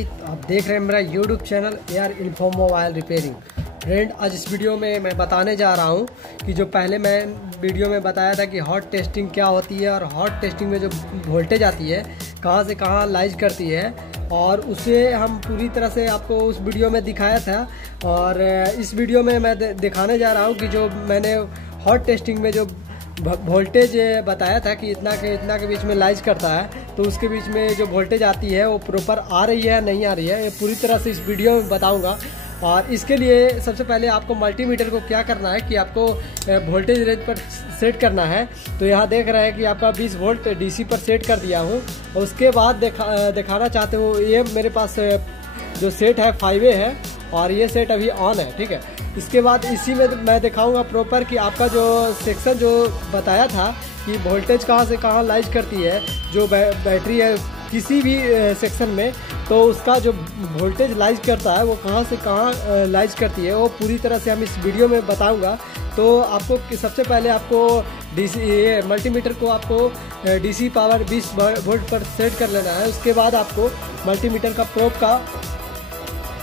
जी, आप देख रहे हैं मेरा YouTube channel AR info mobile repairing. Friend, आज इस वीडियो में मैं बताने जा रहा हूं कि जो पहले मैं वीडियो में बताया था कि हॉट टेस्टिंग क्या होती है और हॉट टेस्टिंग में जो वोल्टेज आती है कहां से कहां लाइज करती है, और उसे हम पूरी तरह से आपको उस वीडियो में दिखाया था। और इस वीडियो में मैं दिखाने जा रहा हूँ कि जो मैंने हॉट टेस्टिंग में जो वोल्टेज बताया था कि इतना के बीच में लाइज करता है, तो उसके बीच में जो वोल्टेज आती है वो प्रॉपर आ रही है नहीं आ रही है, ये पूरी तरह से इस वीडियो में बताऊंगा। और इसके लिए सबसे पहले आपको मल्टीमीटर को क्या करना है कि आपको वोल्टेज रेंज पर सेट करना है। तो यहाँ देख रहे हैं कि आपका 20 वोल्ट DC पर सेट कर दिया हूँ। और उसके बाद दिखाना चाहते हो, ये मेरे पास जो सेट है 5A है और ये सेट अभी ऑन है, ठीक है। इसके बाद इसी में मैं दिखाऊंगा प्रॉपर कि आपका जो सेक्शन जो बताया था कि वोल्टेज कहाँ से कहाँ लाइज करती है, जो बैटरी है किसी भी सेक्शन में, तो उसका जो वोल्टेज लाइज करता है वो कहाँ से कहाँ लाइज करती है, वो पूरी तरह से हम इस वीडियो में बताऊंगा। तो आपको सबसे पहले आपको ये मल्टीमीटर को आपको DC पावर 20 वोल्ट पर सेट कर लेना है। उसके बाद आपको मल्टीमीटर का प्रोब का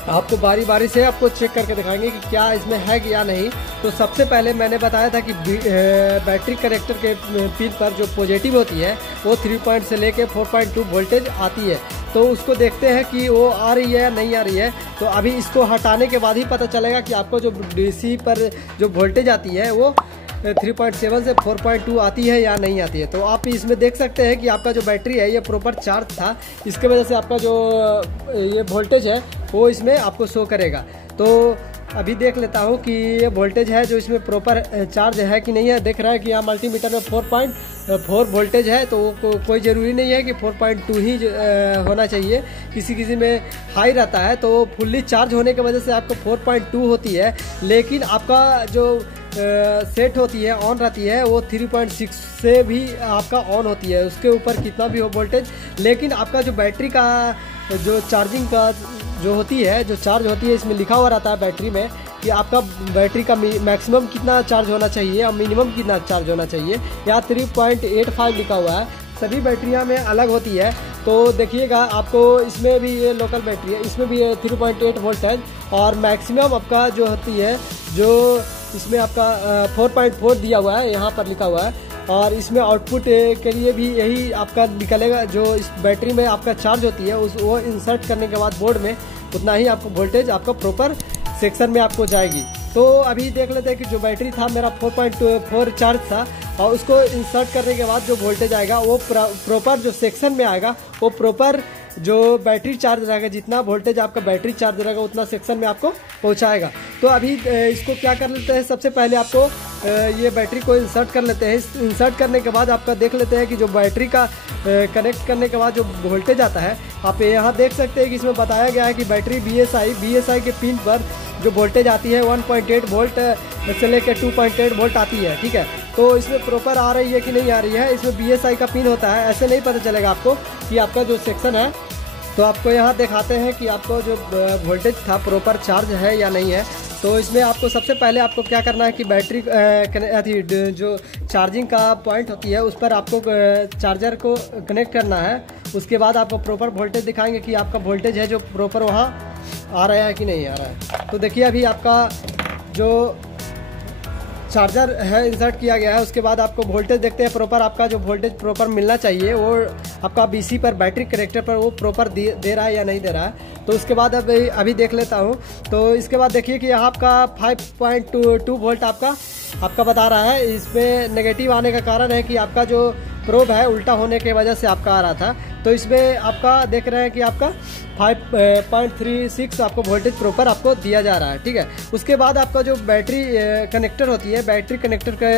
आपको बारी बारी से आपको चेक करके दिखाएंगे कि क्या इसमें है कि या नहीं। तो सबसे पहले मैंने बताया था कि बैटरी कनेक्टर के पिन पर जो पॉजिटिव होती है वो 3 पॉइंट से लेके 4.2 वोल्टेज आती है। तो उसको देखते हैं कि वो आ रही है या नहीं आ रही है। तो अभी इसको हटाने के बाद ही पता चलेगा कि आपको जो DC पर जो वोल्टेज आती है वो 3.7 से 4.2 आती है या नहीं आती है। तो आप इसमें देख सकते हैं कि आपका जो बैटरी है ये प्रॉपर चार्ज था, इसके वजह से आपका जो ये वोल्टेज है वो इसमें आपको शो करेगा। तो अभी देख लेता हूँ कि ये वोल्टेज है जो इसमें प्रॉपर चार्ज है कि नहीं है। देख रहा है कि यहाँ मल्टीमीटर में 4.4 वोल्टेज है, तो कोई ज़रूरी नहीं है कि 4.2 ही होना चाहिए। किसी में हाई रहता है तो फुल्ली चार्ज होने की वजह से आपको 4.2 होती है, लेकिन आपका जो सेट होती है ऑन रहती है वो 3.6 से भी आपका ऑन होती है, उसके ऊपर कितना भी हो वोल्टेज। लेकिन आपका जो बैटरी का जो चार्जिंग का जो होती है, जो चार्ज होती है, इसमें लिखा हुआ रहता है बैटरी में कि आपका बैटरी का मैक्सिमम कितना चार्ज होना चाहिए और मिनिमम कितना चार्ज होना चाहिए। यहाँ 3.85 लिखा हुआ है, सभी बैटरियाँ में अलग होती है। तो देखिएगा, आपको इसमें भी ये लोकल बैटरी है, इसमें भी 3.8 वोल्ट है और मैक्सिमम आपका जो होती है, जो इसमें आपका 4.4 दिया हुआ है, यहाँ पर लिखा हुआ है। और इसमें आउटपुट के लिए भी यही आपका निकलेगा, जो इस बैटरी में आपका चार्ज होती है वो इंसर्ट करने के बाद बोर्ड में उतना ही आपको वोल्टेज आपका प्रॉपर सेक्शन में आपको जाएगी। तो अभी देख लेते हैं कि जो बैटरी था मेरा 4.4 चार्ज था, और उसको इंसर्ट करने के बाद जो वोल्टेज आएगा वो प्रॉपर जो सेक्शन में आएगा वो प्रॉपर जो बैटरी चार्ज रहेगा, जितना वोल्टेज आपका बैटरी चार्ज रहेगा उतना सेक्शन में आपको पहुंचाएगा। तो अभी इसको क्या कर लेते हैं, सबसे पहले आपको ये बैटरी को इंसर्ट कर लेते हैं। इंसर्ट करने के बाद आपका देख लेते हैं कि जो बैटरी का कनेक्ट करने के बाद जो वोल्टेज आता है, आप यहाँ देख सकते हैं कि इसमें बताया गया है कि बैटरी BSI के पिन पर जो वोल्टेज आती है 1.8 वोल्ट से लेकर 2.8 वोल्ट आती है, ठीक है। तो इसमें प्रॉपर आ रही है कि नहीं आ रही है, इसमें BSI का पिन होता है, ऐसे नहीं पता चलेगा आपको कि आपका जो सेक्शन है। तो आपको यहाँ दिखाते हैं कि आपको जो वोल्टेज था प्रॉपर चार्ज है या नहीं है। तो इसमें आपको सबसे पहले आपको क्या करना है कि बैटरी जो चार्जिंग का पॉइंट होती है उस पर आपको चार्जर को कनेक्ट करना है। उसके बाद आपको प्रॉपर वोल्टेज दिखाएंगे कि आपका वोल्टेज है जो प्रॉपर वहाँ आ रहा है कि नहीं आ रहा है। तो देखिए, अभी आपका जो चार्जर है इंसर्ट किया गया है, उसके बाद आपको वोल्टेज देखते हैं प्रॉपर, आपका जो वोल्टेज प्रॉपर मिलना चाहिए वो आपका BC पर बैटरी कनेक्टर पर वो प्रॉपर दे रहा है या नहीं दे रहा है। तो उसके बाद अभी देख लेता हूँ। तो इसके बाद देखिए कि यहाँ आपका 5.2 वोल्ट आपका बता रहा है। इसमें नेगेटिव आने का कारण है कि आपका जो प्रोब है उल्टा होने के वजह से आपका आ रहा था। तो इसमें आपका देख रहे हैं कि आपका 5.36 आपको वोल्टेज प्रॉपर आपको दिया जा रहा है, ठीक है। उसके बाद आपका जो बैटरी कनेक्टर होती है, बैटरी कनेक्टर का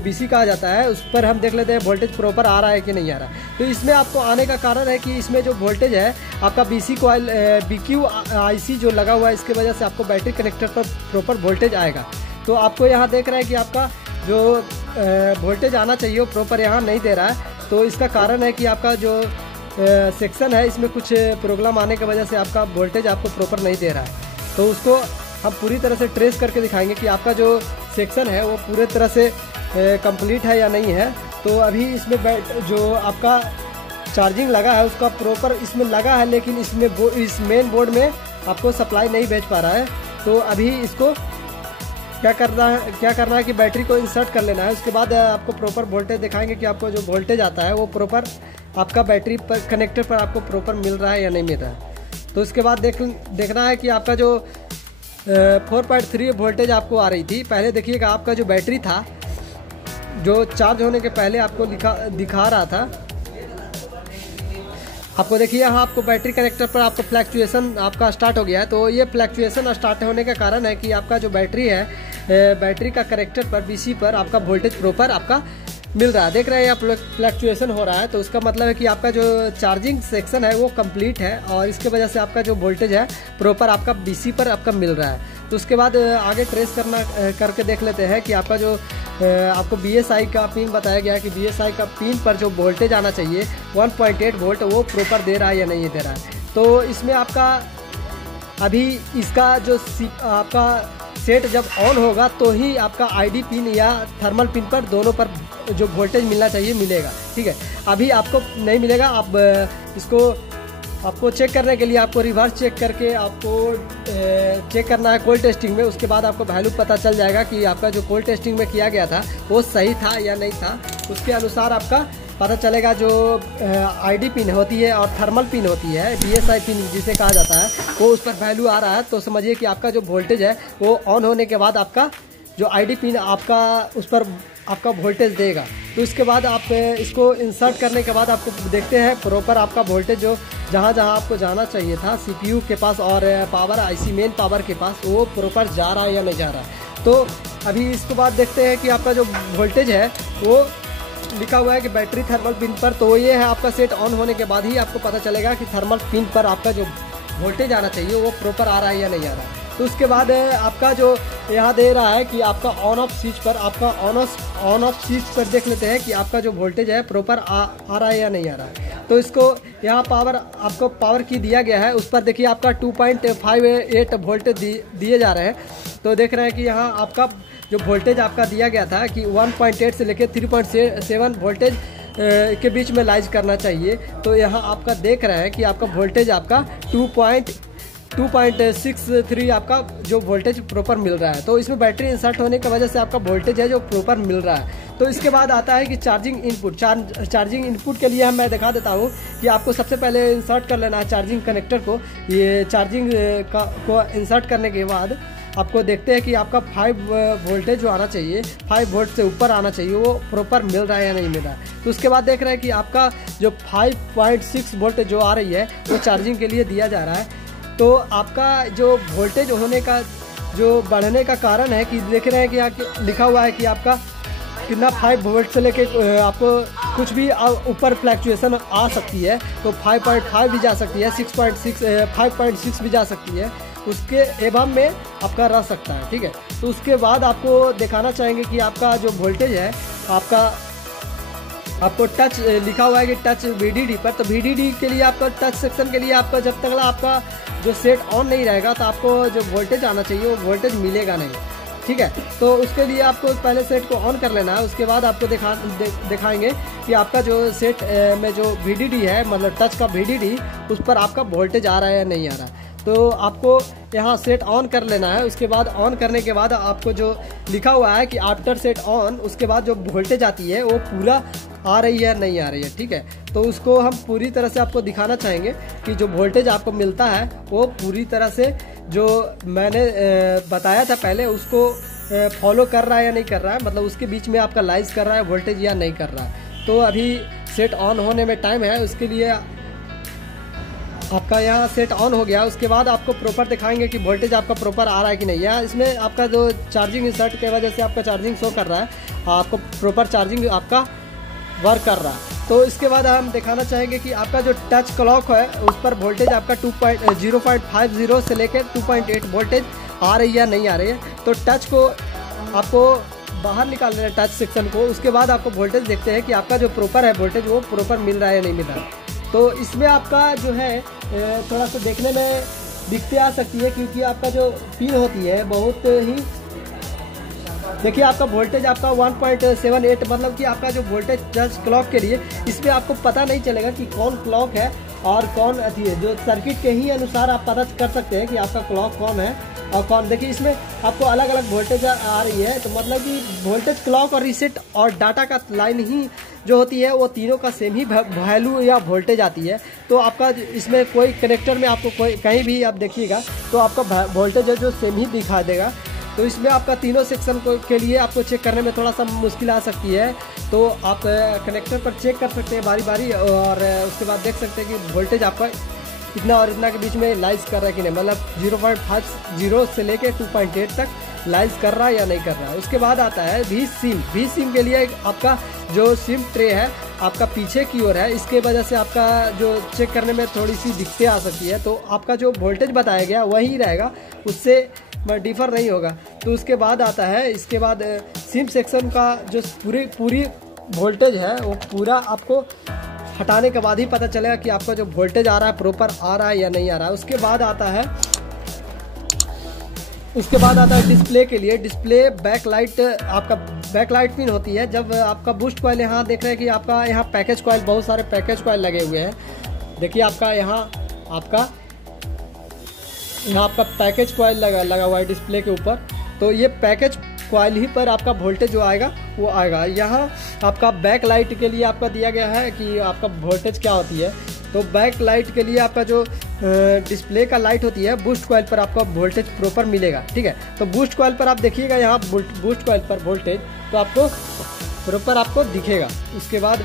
BC कहा जाता है, उस पर हम देख लेते हैं वोल्टेज प्रॉपर आ रहा है कि नहीं आ रहा है। तो इसमें आपको आने का कारण है कि इसमें जो वोल्टेज है आपका BC कॉइल BQ-IC जो लगा हुआ है, इसके वजह से आपको बैटरी कनेक्टर पर प्रॉपर वोल्टेज आएगा। तो आपको यहाँ देख रहे हैं कि आपका जो वोल्टेज आना चाहिए वो प्रॉपर यहाँ नहीं दे रहा है। तो इसका कारण है कि आपका जो सेक्शन है इसमें कुछ प्रॉब्लम आने की वजह से आपका वोल्टेज आपको प्रॉपर नहीं दे रहा है। तो उसको हम पूरी तरह से ट्रेस करके दिखाएंगे कि आपका जो सेक्शन है वो पूरे तरह से कंप्लीट है या नहीं है। तो अभी इसमें जो आपका चार्जिंग लगा है उसका प्रॉपर इसमें लगा है, लेकिन इसमें इस मेन बोर्ड में आपको सप्लाई नहीं भेज पा रहा है। तो अभी इसको क्या करना है कि बैटरी को इंसर्ट कर लेना है। उसके बाद आपको प्रॉपर वोल्टेज दिखाएंगे कि आपको जो वोल्टेज आता है वो प्रॉपर आपका बैटरी पर कनेक्टर पर आपको प्रॉपर मिल रहा है या नहीं मिल रहा है। तो उसके बाद देखना है कि आपका जो 4.3 वोल्टेज आपको आ रही थी। पहले देखिएगा आपका जो बैटरी था जो चार्ज होने के पहले आपको दिखा रहा था, आपको देखिए यहाँ आपको बैटरी कनेक्टर पर आपको फ्लैक्चुएशन आपका स्टार्ट हो गया है। तो ये फ्लैक्चुएशन स्टार्ट होने का कारण है कि आपका जो बैटरी है बैटरी का कनेक्टर पर BC पर आपका वोल्टेज प्रॉपर आपका मिल रहा है। देख रहे हैं आप फ्लैक्चुएशन हो रहा है, तो उसका मतलब है कि आपका जो चार्जिंग सेक्शन है वो कंप्लीट है और इसके वजह से आपका जो वोल्टेज है प्रॉपर आपका BC पर आपका मिल रहा है। तो उसके बाद आगे ट्रेस करके देख लेते हैं कि आपका जो आपको BSI का पिन बताया गया है कि BSI का पिन पर जो वोल्टेज आना चाहिए 1.8 वोल्ट वो प्रॉपर दे रहा है या नहीं दे रहा है। तो इसमें आपका अभी इसका जो आपका सेट जब ऑन होगा तो ही आपका ID पिन या थर्मल पिन पर दोनों पर जो वोल्टेज मिलना चाहिए मिलेगा, ठीक है। अभी आपको नहीं मिलेगा। आप इसको आपको चेक करने के लिए आपको रिवर्स चेक करके आपको चेक करना है कोल्ड टेस्टिंग में। उसके बाद आपको वैल्यू पता चल जाएगा कि आपका जो कोल्ड टेस्टिंग में किया गया था वो सही था या नहीं था। उसके अनुसार आपका पता चलेगा। जो ID पिन होती है और थर्मल पिन होती है BSI पिन जिसे कहा जाता है वो उस पर वैल्यू आ रहा है, तो समझिए कि आपका जो वोल्टेज है वो ऑन होने के बाद आपका जो ID पिन आपका उस पर आपका वोल्टेज देगा। तो इसके बाद आप इसको इंसर्ट करने के बाद आपको देखते हैं प्रॉपर आपका वोल्टेज जो जहाँ आपको जाना चाहिए था CPU के पास और पावर IC मेन पावर के पास वो प्रॉपर जा रहा है या नहीं जा रहा है। तो अभी इसके बाद देखते हैं कि आपका जो वोल्टेज है वो लिखा हुआ है कि बैटरी थर्मल पिन पर। तो ये है आपका सेट ऑन होने के बाद ही आपको पता चलेगा कि थर्मल पिन पर आपका जो वोल्टेज आना चाहिए वो प्रॉपर आ रहा है या नहीं आ रहा है। तो उसके बाद आपका जो यहाँ दे रहा है कि आपका ऑन ऑफ स्विच पर आपका ऑन ऑफ स्विच पर देख लेते हैं कि आपका जो वोल्टेज है प्रॉपर आ रहा है या नहीं आ रहा है। तो इसको यहाँ पावर आपको पावर की दिया गया है, उस पर देखिए आपका 2.58 वोल्टेज दिए जा रहे हैं। तो देख रहे हैं कि यहाँ आपका जो वोल्टेज आपका दिया गया था कि 1.8 से लेकर 3.7 वोल्टेज के बीच में लाइज करना चाहिए। तो यहाँ आपका देख रहे हैं कि आपका वोल्टेज आपका 2.63 आपका जो वोल्टेज प्रॉपर मिल रहा है। तो इसमें बैटरी इंसर्ट होने की वजह से आपका वोल्टेज है जो प्रॉपर मिल रहा है। तो इसके बाद आता है कि चार्जिंग इनपुट। चार्जिंग इनपुट के लिए मैं दिखा देता हूँ कि आपको सबसे पहले इंसर्ट कर लेना है चार्जिंग कनेक्टर को। ये चार्जिंग को इंसर्ट करने के बाद आपको देखते हैं कि आपका 5 वोल्टेज जो आना चाहिए 5 वोल्ट से ऊपर आना चाहिए वो प्रॉपर मिल रहा है या नहीं मिल रहा है। तो उसके बाद देख रहे हैं कि आपका जो 5.6 वोल्ट जो आ रही है वो चार्जिंग के लिए दिया जा रहा है। तो आपका जो वोल्टेज होने का जो बढ़ने का कारण है कि देख रहे हैं कि यहाँ लिखा हुआ है कि आपका कितना 5 वोल्ट से लेके आपको कुछ भी ऊपर फ्लैक्चुएशन आ सकती है। तो 5.5 भी जा सकती है, 5.6 भी जा सकती है, उसके एवं में आपका रह सकता है, ठीक है। तो उसके बाद आपको दिखाना चाहेंगे कि आपका जो वोल्टेज है आपको टच लिखा हुआ है कि टच VDD पर। तो VDD के लिए आपका टच सेक्शन के लिए आपका जब तक आपका जो सेट ऑन नहीं रहेगा तो आपको जो वोल्टेज आना चाहिए वो वोल्टेज मिलेगा नहीं, ठीक है। तो उसके लिए आपको पहले सेट को ऑन कर लेना है। उसके बाद आपको दिखाएंगे कि आपका जो सेट में जो VDD है मतलब टच का VDD उस पर आपका वोल्टेज आ रहा है या नहीं आ रहा है। तो आपको यहाँ सेट ऑन कर लेना है। उसके बाद ऑन करने के बाद आपको जो लिखा हुआ है कि आफ्टर सेट ऑन उसके बाद जो वोल्टेज आती है वो पूरा आ रही है नहीं आ रही है, ठीक है। तो उसको हम पूरी तरह से आपको दिखाना चाहेंगे कि जो वोल्टेज आपको मिलता है वो पूरी तरह से जो मैंने बताया था पहले उसको फॉलो कर रहा है या नहीं कर रहा है, मतलब उसके बीच में आपका लाइज कर रहा है वोल्टेज या नहीं कर रहा है। तो अभी सेट ऑन होने में टाइम है, उसके लिए आपका यहाँ सेट ऑन हो गया। उसके बाद आपको प्रॉपर दिखाएंगे कि वोल्टेज आपका प्रॉपर आ रहा है कि नहीं। या इसमें आपका जो चार्जिंग इंसर्ट की वजह से आपका चार्जिंग शो कर रहा है, आपको प्रॉपर चार्जिंग आपका वर्क कर रहा है। तो इसके बाद हम दिखाना चाहेंगे कि आपका जो टच क्लॉक है उस पर वोल्टेज आपका 0.50 से लेकर 2.8 वोल्टेज आ रही है नहीं आ रही है। तो टच को आपको बाहर निकाल लेना है टच सेक्शन को। उसके बाद आपको वोल्टेज देखते हैं कि आपका जो प्रॉपर है वोल्टेज वो प्रॉपर मिल रहा है या नहीं मिल रहा है। तो इसमें आपका जो है थोड़ा सा देखने में दिक्कतें आ सकती है क्योंकि आपका जो पिन होती है बहुत ही देखिए आपका वोल्टेज आपका 1.78 मतलब कि आपका जो वोल्टेज जस्ट क्लॉक के लिए इसमें आपको पता नहीं चलेगा कि कौन क्लॉक है और कौन अथी है। जो सर्किट के ही अनुसार आप पता कर सकते हैं कि आपका क्लॉक कौन है और कौन। देखिए इसमें आपको अलग अलग वोल्टेज आ रही है, तो मतलब कि वोल्टेज क्लॉक और रीसेट और डाटा का लाइन ही जो होती है वो तीनों का सेम ही वैल्यू या वोल्टेज आती है। तो आपका इसमें कोई कनेक्टर में आपको कोई कहीं भी आप देखिएगा तो आपका वोल्टेज है जो सेम ही दिखा देगा। तो इसमें आपका तीनों सेक्शन के लिए आपको चेक करने में थोड़ा सा मुश्किल आ सकती है, तो आप कनेक्टर पर चेक कर सकते हैं बारी बारी और उसके बाद देख सकते हैं कि वोल्टेज आपका इतना और इतना के बीच में लाइज कर रहा है कि नहीं, मतलब 0.50 से लेके 2.8 तक लाइज कर रहा है या नहीं कर रहा है। उसके बाद आता है वी सिम के लिए आपका जो सिम ट्रे है आपका पीछे की ओर है, इसके वजह से आपका जो चेक करने में थोड़ी सी दिक्कतें आ सकती है। तो आपका जो वोल्टेज बताया गया वही रहेगा, उससे डिफ़र नहीं होगा। तो उसके बाद आता है, इसके बाद सिम सेक्शन का जो पूरी वोल्टेज है वो पूरा आपको हटाने के बाद ही पता चलेगा कि आपका जो वोल्टेज आ रहा है प्रॉपर आ रहा है या नहीं आ रहा है। उसके बाद आता है डिस्प्ले के लिए। डिस्प्ले बैकलाइट, आपका बैकलाइट पिन होती है। जब आपका बूस्ट कॉइल यहाँ देख रहे हैं कि आपका यहाँ पैकेज कॉइल, बहुत सारे पैकेज कॉइल लगे हुए हैं। देखिए आपका यहाँ आपका पैकेज कॉइल लगा हुआ है डिस्प्ले के ऊपर। तो ये पैकेज कॉइल ही पर आपका वोल्टेज जो आएगा वो आएगा। यहाँ आपका बैक लाइट के लिए आपका दिया गया है कि आपका वोल्टेज क्या होती है। तो बैक लाइट के लिए आपका जो डिस्प्ले का लाइट होती है बूस्ट कॉइल पर आपका वोल्टेज प्रॉपर मिलेगा, ठीक है। तो बूस्ट कॉइल पर आप देखिएगा यहाँ बूस्ट कॉइल पर वोल्टेज तो आपको प्रॉपर आपको दिखेगा। उसके बाद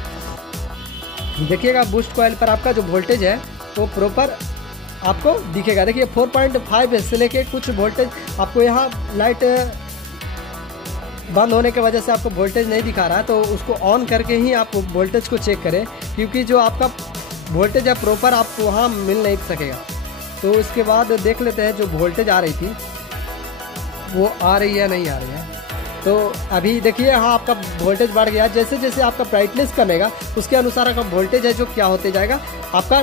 देखिएगा बूस्ट कॉइल पर आपका जो वोल्टेज है वो प्रॉपर आपको दिखेगा। देखिए 4.5 से लेके कुछ वोल्टेज आपको यहाँ लाइट बंद होने की वजह से आपको वोल्टेज नहीं दिखा रहा है, तो उसको ऑन करके ही आप वोल्टेज को चेक करें, क्योंकि जो आपका वोल्टेज है प्रॉपर आपको वहाँ मिल नहीं सकेगा। तो उसके बाद देख लेते हैं जो वोल्टेज आ रही थी वो आ रही है नहीं आ रही है। तो अभी देखिए यहाँ आपका वोल्टेज बढ़ गया। जैसे जैसे आपका ब्राइटनेस कमेगा उसके अनुसार आपका वोल्टेज है जो क्या होते जाएगा, आपका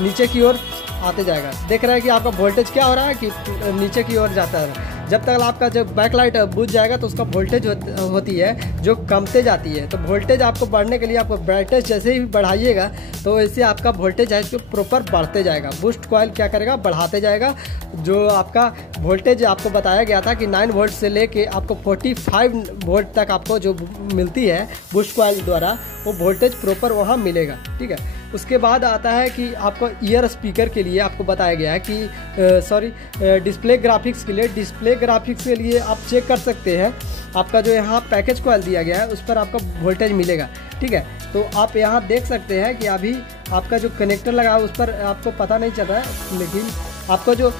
नीचे की ओर आते जाएगा। देख रहे हैं कि आपका वोल्टेज क्या हो रहा है कि नीचे की ओर जाता है। जब तक आपका जब बैकलाइट बुझ जाएगा तो उसका वोल्टेज होती है जो कमते जाती है। तो वोल्टेज आपको बढ़ने के लिए आपको ब्राइटनेस जैसे ही बढ़ाइएगा तो ऐसे आपका वोल्टेज है जो प्रॉपर बढ़ते जाएगा। बूस्ट कॉइल क्या करेगा, बढ़ाते जाएगा। जो आपका वोल्टेज आपको बताया गया था कि 9 वोल्ट से लेके आपको 45 वोल्ट तक आपको जो मिलती है बूस्ट कॉइल द्वारा वो वोल्टेज प्रॉपर वहाँ मिलेगा, ठीक है। उसके बाद आता है कि आपको ईयर स्पीकर के लिए आपको बताया गया है कि डिस्प्ले ग्राफिक्स के लिए। डिस्प्ले ग्राफिक्स के लिए आप चेक कर सकते हैं आपका जो यहाँ पैकेज कॉइल दिया गया है उस पर आपका वोल्टेज मिलेगा, ठीक है। तो आप यहाँ देख सकते हैं कि अभी आपका जो कनेक्टर लगा है उस पर आपको पता नहीं चल रहा है, लेकिन आपको जो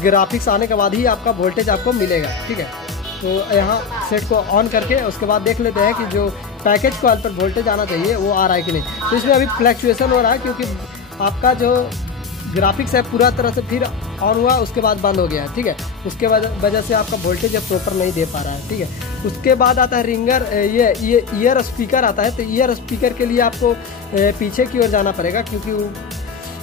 ग्राफिक्स आने के बाद ही आपका वोल्टेज आपको मिलेगा, ठीक है। तो यहाँ सेट को ऑन करके उसके बाद देख लेते हैं कि जो पैकेज कॉइल पर वोल्टेज आना चाहिए वो आ रहा है कि नहीं। तो इसमें अभी फ्लक्चुएशन हो रहा है क्योंकि आपका जो ग्राफिक्स है पूरा तरह से फिर ऑन हुआ उसके बाद बंद हो गया है, ठीक है। उसके वजह से आपका वोल्टेज प्रॉपर नहीं दे पा रहा है, ठीक है। उसके बाद आता है रिंगर, ये ईयर स्पीकर आता है। तो ईयर स्पीकर के लिए आपको पीछे की ओर जाना पड़ेगा क्योंकि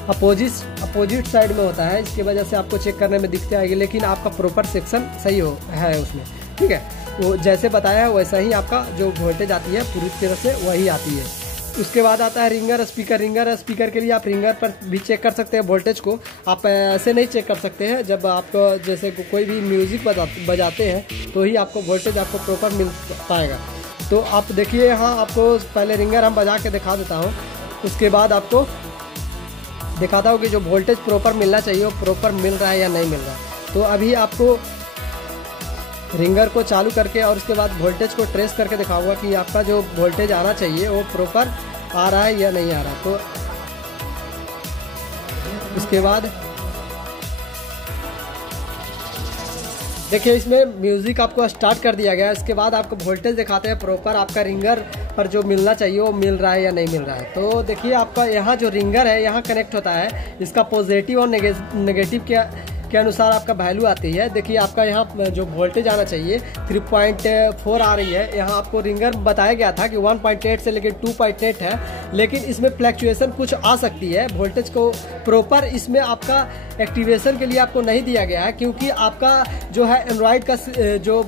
अपोजिट साइड में होता है। इसकी वजह से आपको चेक करने में दिक्कतें आएगी, लेकिन आपका प्रॉपर सेक्शन सही है उसमें, ठीक है। वो जैसे बताया है वैसा ही आपका जो वोल्टेज आती है पूरी तरह से वही आती है। उसके बाद आता है रिंगर स्पीकर के लिए आप रिंगर पर भी चेक कर सकते हैं वोल्टेज को। आप ऐसे नहीं चेक कर सकते हैं, जब आपको जैसे कोई भी म्यूज़िक बजाते हैं तो ही आपको वोल्टेज आपको प्रॉपर मिल पाएगा। तो आप देखिए यहाँ आपको पहले रिंगर हम बजा के दिखा देता हूँ, उसके बाद आपको दिखाता हूँ कि जो वोल्टेज प्रॉपर मिलना चाहिए वो प्रॉपर मिल रहा है या नहीं मिल रहा है। तो अभी आपको रिंगर को चालू करके और उसके बाद वोल्टेज को ट्रेस करके दिखाऊंगा कि आपका जो वोल्टेज आना चाहिए वो प्रॉपर आ रहा है या नहीं आ रहा। तो उसके बाद देखिए इसमें म्यूज़िक आपको स्टार्ट कर दिया गया है। इसके बाद आपको वोल्टेज दिखाते हैं प्रॉपर आपका रिंगर पर जो मिलना चाहिए वो मिल रहा है या नहीं मिल रहा है। तो देखिए आपका यहाँ जो रिंगर है यहाँ कनेक्ट होता है, इसका पॉजिटिव और नेगेटिव के के अनुसार आपका वैल्यू आती है। देखिए आपका यहाँ जो वोल्टेज आना चाहिए 3.4 आ रही है। यहाँ आपको रिंगर बताया गया था कि 1.8 से लेकर 2.8 है, लेकिन इसमें फ्लैक्चुएशन कुछ आ सकती है। वोल्टेज को प्रॉपर इसमें आपका एक्टिवेशन के लिए आपको नहीं दिया गया है, क्योंकि आपका जो है एंड्रॉयड का जो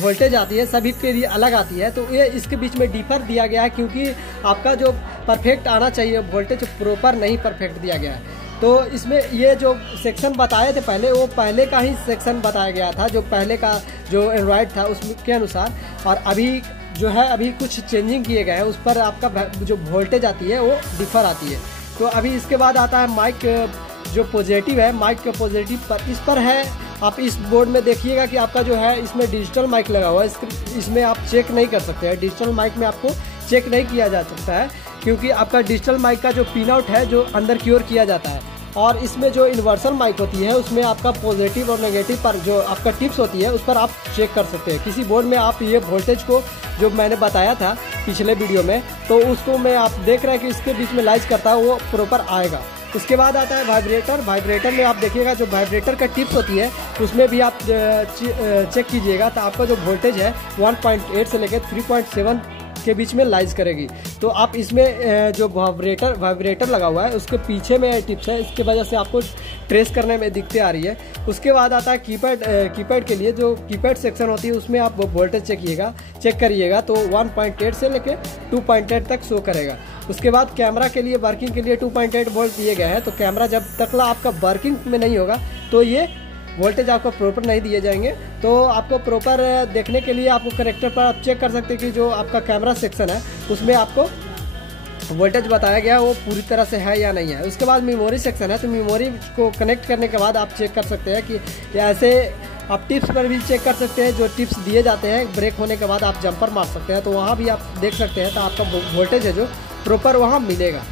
वोल्टेज आती है सभी के लिए अलग आती है, तो ये इसके बीच में डिफर दिया गया है, क्योंकि आपका जो परफेक्ट आना चाहिए वोल्टेज प्रॉपर नहीं परफेक्ट दिया गया है। तो इसमें ये जो सेक्शन बताए थे पहले, वो पहले का ही सेक्शन बताया गया था, जो पहले का जो एंड्रॉयड था उसके अनुसार। और अभी जो है अभी कुछ चेंजिंग किए गए हैं, उस पर आपका जो वोल्टेज आती है वो डिफर आती है। तो अभी इसके बाद आता है माइक जो पॉजिटिव है, माइक के पॉजिटिव पर इस पर है। आप इस बोर्ड में देखिएगा कि आपका जो है इसमें डिजिटल माइक लगा हुआ है, इसमें आप चेक नहीं कर सकते हैं। डिजिटल माइक में आपको चेक नहीं किया जा सकता है, क्योंकि आपका डिजिटल माइक का जो पिन आउट है जो अंदर की ओर किया जाता है। और इसमें जो यूनिवर्सल माइक होती है उसमें आपका पॉजिटिव और नेगेटिव पर जो आपका टिप्स होती है उस पर आप चेक कर सकते हैं। किसी बोर्ड में आप ये वोल्टेज को जो मैंने बताया था पिछले वीडियो में, तो उसको मैं आप देख रहे हैं कि इसके बीच में लाइज करता है वो प्रॉपर आएगा। उसके बाद आता है वाइब्रेटर। वाइब्रेटर में आप देखिएगा जो वाइब्रेटर का टिप्स होती है उसमें भी आप चेक कीजिएगा, तो आपका जो वोल्टेज है 1.8 से लेकर 3.7 के बीच में लाइज करेगी। तो आप इसमें जो वाइब्रेटर लगा हुआ है उसके पीछे में टिप्स है, इसके वजह से आपको ट्रेस करने में दिक्कतें आ रही है। उसके बाद आता है कीपैड के लिए जो कीपैड सेक्शन होती है उसमें आप वोल्टेज चेक करिएगा, तो 1.8 से लेकर 2.8 तक शो करेगा। उसके बाद कैमरा के लिए वर्किंग के लिए 2.8 वोल्ट दिए गए हैं, तो कैमरा जब तक आपका वर्किंग में नहीं होगा तो ये वोल्टेज आपको प्रॉपर नहीं दिए जाएंगे। तो आपको प्रॉपर देखने के लिए आपको कनेक्टर पर आप चेक कर सकते हैं कि जो आपका कैमरा सेक्शन है उसमें आपको वोल्टेज बताया गया है वो पूरी तरह से है या नहीं है। उसके बाद मेमोरी सेक्शन है, तो मेमोरी को कनेक्ट करने के बाद आप चेक कर सकते हैं कि ऐसे आप टिप्स पर भी चेक कर सकते हैं। जो टिप्स दिए जाते हैं ब्रेक होने के बाद आप जंपर मार सकते हैं, तो वहाँ भी आप देख सकते हैं, तो आपका वोल्टेज है जो प्रॉपर वहाँ मिलेगा।